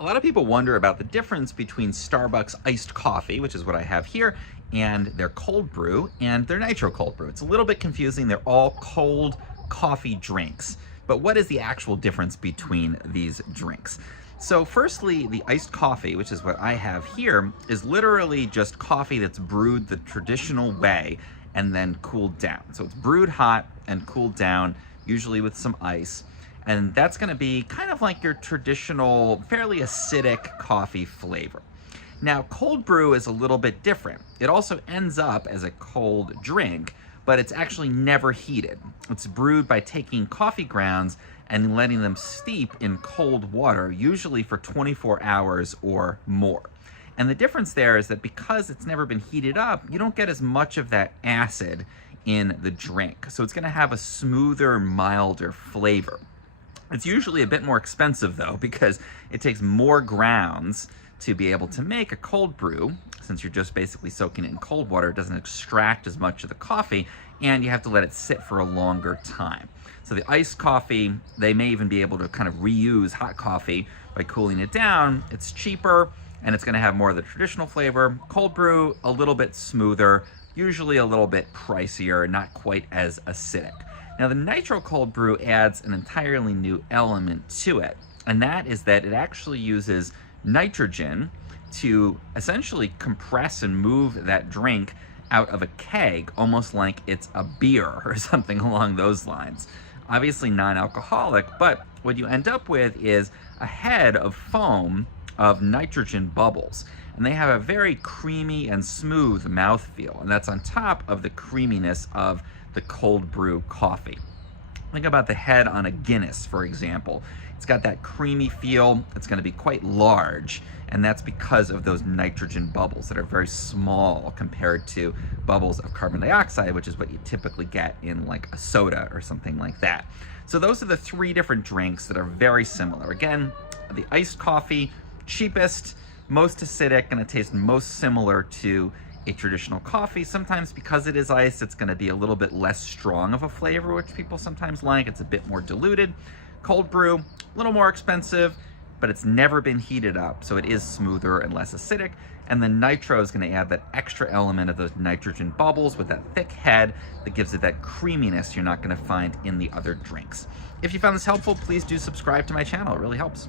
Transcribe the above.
A lot of people wonder about the difference between Starbucks iced coffee, which is what I have here, and their cold brew and their Nitro Cold Brew. It's a little bit confusing. They're all cold coffee drinks. But what is the actual difference between these drinks? So firstly, the iced coffee, which is what I have here, is literally just coffee that's brewed the traditional way and then cooled down. So it's brewed hot and cooled down, usually with some ice. And that's gonna be kind of like your traditional, fairly acidic coffee flavor. Now, cold brew is a little bit different. It also ends up as a cold drink, but it's actually never heated. It's brewed by taking coffee grounds and letting them steep in cold water, usually for 24 hours or more. And the difference there is that because it's never been heated up, you don't get as much of that acid in the drink. So it's gonna have a smoother, milder flavor. It's usually a bit more expensive though, because it takes more grounds to be able to make a cold brew. Since you're just basically soaking it in cold water, it doesn't extract as much of the coffee, and you have to let it sit for a longer time. So the iced coffee, they may even be able to kind of reuse hot coffee by cooling it down. It's cheaper, and it's gonna have more of the traditional flavor. Cold brew, a little bit smoother, usually a little bit pricier, not quite as acidic. Now the Nitro Cold Brew adds an entirely new element to it, and that is that it actually uses nitrogen to essentially compress and move that drink out of a keg, almost like it's a beer or something along those lines. Obviously non-alcoholic, but what you end up with is a head of foam of nitrogen bubbles. And they have a very creamy and smooth mouthfeel, and that's on top of the creaminess of the cold brew coffee. Think about the head on a Guinness, for example. It's got that creamy feel. It's going to be quite large, and that's because of those nitrogen bubbles that are very small compared to bubbles of carbon dioxide, which is what you typically get in like a soda or something like that. So those are the three different drinks that are very similar. Again, the iced coffee, cheapest, most acidic, going to taste most similar to a traditional coffee. Sometimes because it is iced, it's going to be a little bit less strong of a flavor, which people sometimes like. It's a bit more diluted. Cold brew, a little more expensive, but it's never been heated up, so it is smoother and less acidic. And the nitro is going to add that extra element of those nitrogen bubbles with that thick head that gives it that creaminess you're not going to find in the other drinks. If you found this helpful, please do subscribe to my channel. It really helps.